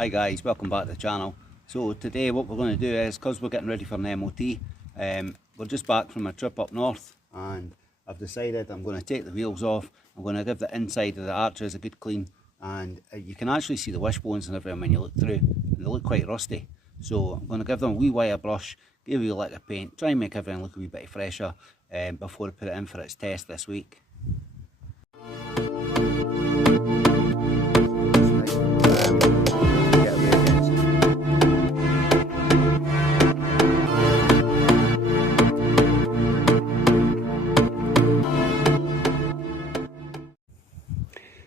Hi guys, welcome back to the channel. So today what we're going to do is, because we're getting ready for an MOT, we're just back from a trip up north and I've decided I'm going to take the wheels off. I'm going to give the inside of the arches a good clean, and you can actually see the wishbones and everything when you look through, and they look quite rusty. So I'm going to give them a wee wire brush, give you a lick of paint, try and make everything look a wee bit fresher before I put it in for its test this week.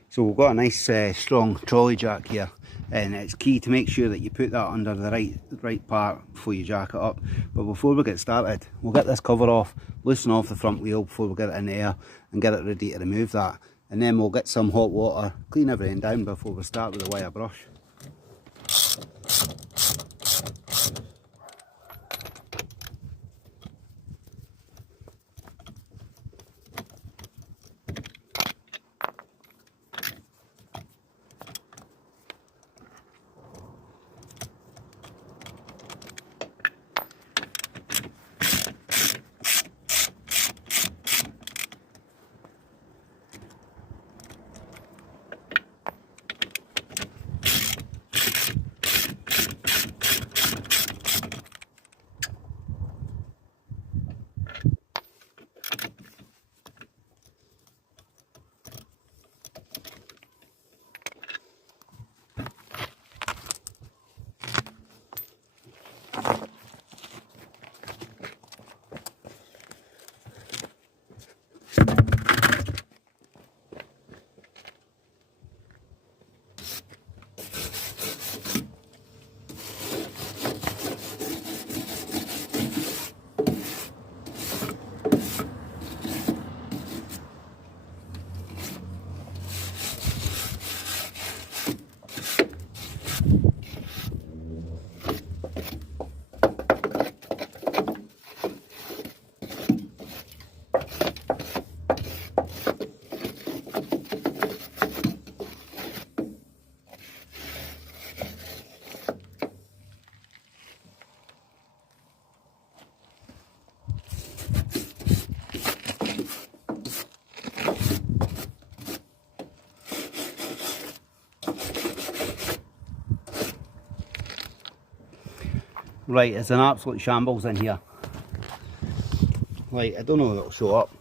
So we've got a nice strong trolley jack here, and it's key to make sure that you put that under the right part before you jack it up. But before we get started, we'll get this cover off, loosen off the front wheel before we get it in the air and get it ready to remove that. And then we'll get some hot water, clean everything down before we start with the wire brush. Right, it's an absolute shambles in here. Like, I don't know if it'll show up.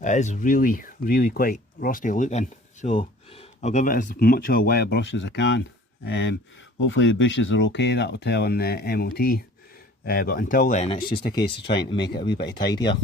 It is really quite rusty looking, so I'll give it as much of a wire brush as I can. Hopefully the bushes are okay, that'll tell in the MOT. But until then, it's just a case of trying to make it a wee bit tidier.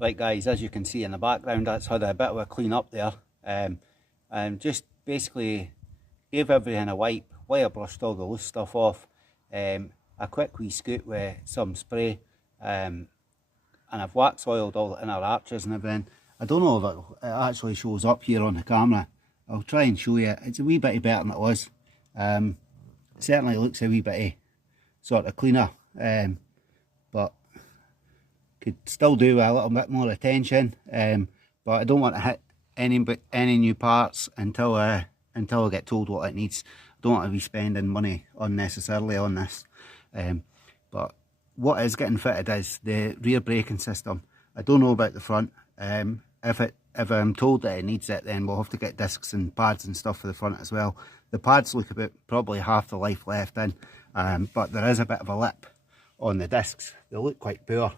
Right guys, as you can see in the background, that's had a bit of a clean up there, and just basically gave everything a wipe, wire brushed all the loose stuff off, a quick wee scoot with some spray, and I've wax oiled all the inner arches and everything. I don't know if it actually shows up here on the camera. I'll try and show you. It's a wee bit better than it was. It certainly looks a wee bit sort of cleaner, but could still do with a little bit more attention, but I don't want to hit any new parts until I get told what it needs. I don't want to be spending money unnecessarily on this. But what is getting fitted is the rear braking system. I don't know about the front. If I'm told that it needs it, then we'll have to get discs and pads and stuff for the front as well. The pads look about probably half the life left in, but there is a bit of a lip on the discs. They look quite poor.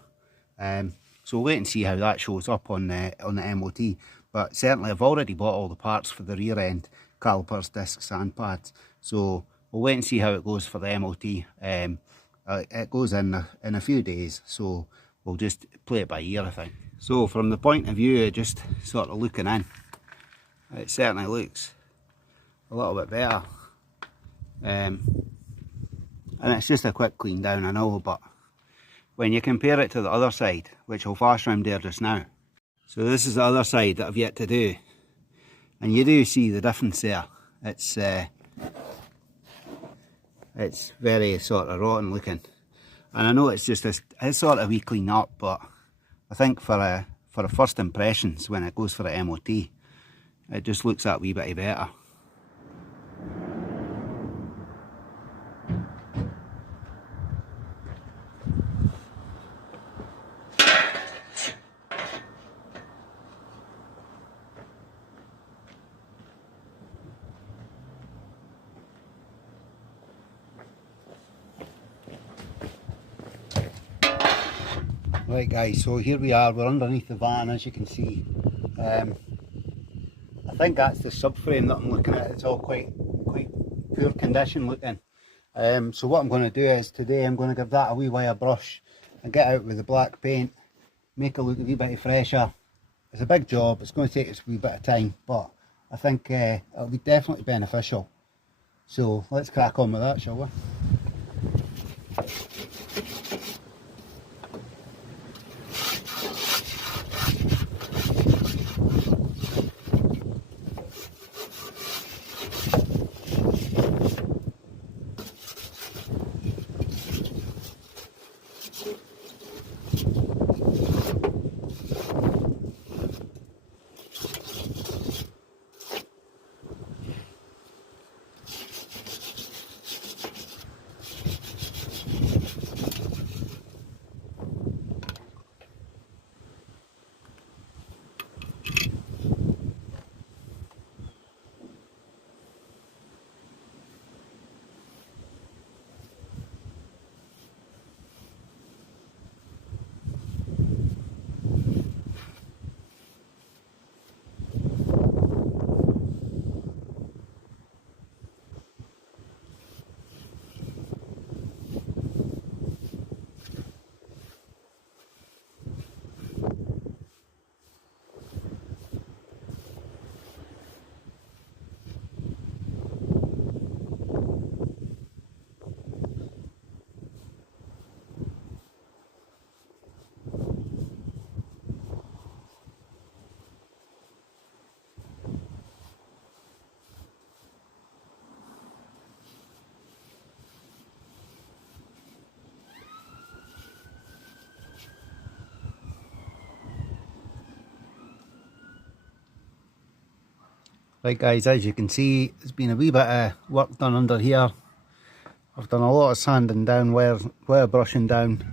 So we'll wait and see how that shows up on the MOT. But certainly I've already bought all the parts for the rear end, calipers, discs and pads. So we'll wait and see how it goes for the MOT. It goes in a few days, so we'll just play it by ear, I think. So from the point of view of just sort of looking in, it certainly looks a little bit better. And it's just a quick clean down, I know, but when you compare it to the other side, which I'll fast round there just now. So this is the other side that I've yet to do, and you do see the difference there. It's very sort of rotten looking, and I know it's just it's sort of wee clean up, but I think for a first impressions when it goes for a MOT, it just looks that wee bit better. Right guys, so here we are, we're underneath the van as you can see. I think that's the subframe that I'm looking at. It's all quite poor condition looking. So what I'm going to do is today I'm going to give that a wee wire brush and get out with the black paint, make it look a wee bit fresher. It's a big job, it's going to take us a wee bit of time, but I think it'll be definitely beneficial. So let's crack on with that, shall we? Right guys, as you can see, there's been a wee bit of work done under here. I've done a lot of sanding down, wire brushing down,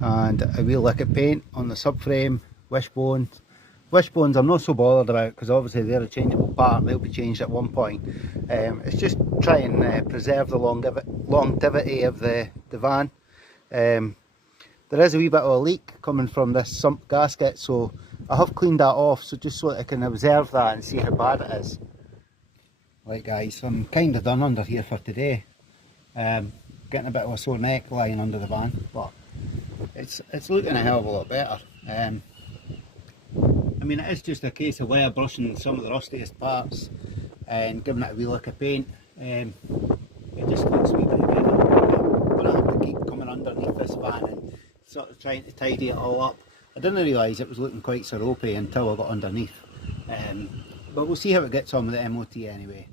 and a wee lick of paint on the subframe, wishbones. Wishbones I'm not so bothered about because obviously they're a changeable part, they'll be changed at one point. It's just try and preserve the longevity of the van. There is a wee bit of a leak coming from this sump gasket, so I have cleaned that off, so just so that I can observe that and see how bad it is. Right guys, so I'm kind of done under here for today. Getting a bit of a sore neck lying under the van, but it's looking a hell of a lot better. I mean, it is just a case of wire brushing some of the rustiest parts and giving it a wee lick of paint. It just looks a wee bit better. I'm going to have to keep coming underneath this van and sort of trying to tidy it all up. I didn't realise it was looking quite so ropey until I got underneath. But we'll see how it gets on with the MOT anyway.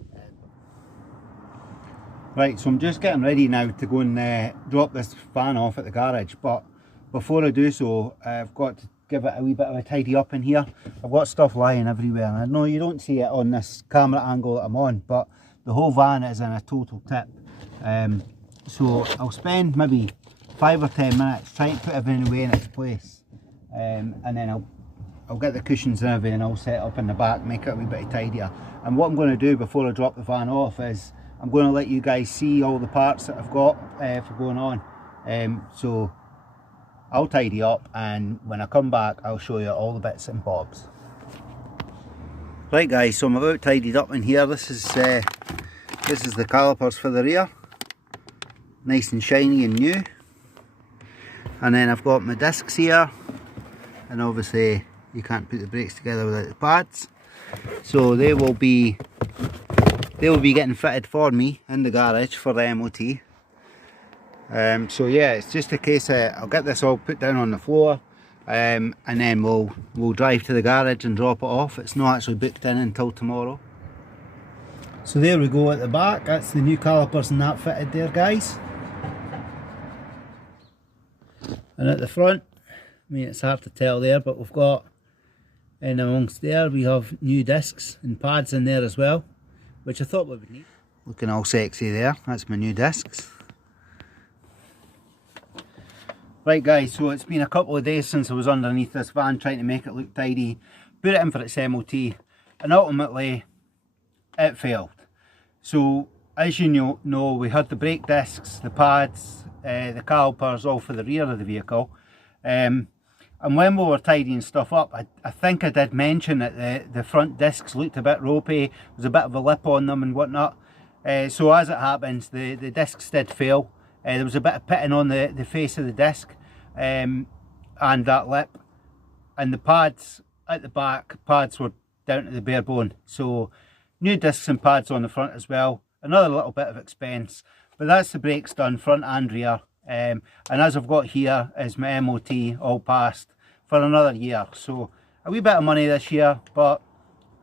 Right, so I'm just getting ready now to go and drop this van off at the garage, but before I do so, I've got to give it a wee bit of a tidy up in here. I've got stuff lying everywhere, and I know you don't see it on this camera angle that I'm on, but the whole van is in a total tip. So I'll spend maybe 5 or 10 minutes trying to put everything away in its place, and then I'll get the cushions and everything all set up in the back, make it a wee bit tidier. And what I'm going to do before I drop the van off is I'm going to let you guys see all the parts that I've got for going on. So I'll tidy up, and when I come back I'll show you all the bits and bobs. Right guys, so I'm about tidied up in here. This is the calipers for the rear, nice and shiny and new. And then I've got my discs here, and obviously you can't put the brakes together without the pads, so they will be getting fitted for me in the garage for the MOT. So yeah, it's just a case of I'll get this all put down on the floor, and then we'll drive to the garage and drop it off. It's not actually booked in until tomorrow. So there we go at the back, that's the new calipers and that fitted there guys. And at the front, I mean it's hard to tell there, but we've got in amongst there we have new discs and pads in there as well, which I thought we would need. Looking all sexy there, that's my new discs. Right guys, so it's been a couple of days since I was underneath this van trying to make it look tidy, put it in for its MOT, and ultimately it failed. So as you know, we had the brake discs, the pads, the calipers all for the rear of the vehicle. And when we were tidying stuff up, I think I did mention that the front discs looked a bit ropey, there was a bit of a lip on them and whatnot. So as it happens, the discs did fail. There was a bit of pitting on the face of the disc and that lip. And the pads at the back, pads were down to the bare bone. So new discs and pads on the front as well. Another little bit of expense, but that's the brakes done, front and rear. And as I've got here is my MOT all passed for another year, so a wee bit of money this year, but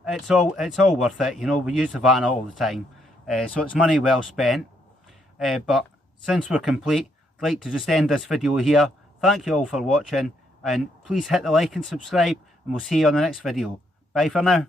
it's all worth it. You know, we use the van all the time, so it's money well spent. But since we're complete, I'd like to just end this video here. Thank you all for watching, and please hit the like and subscribe, and we'll see you on the next video. Bye for now.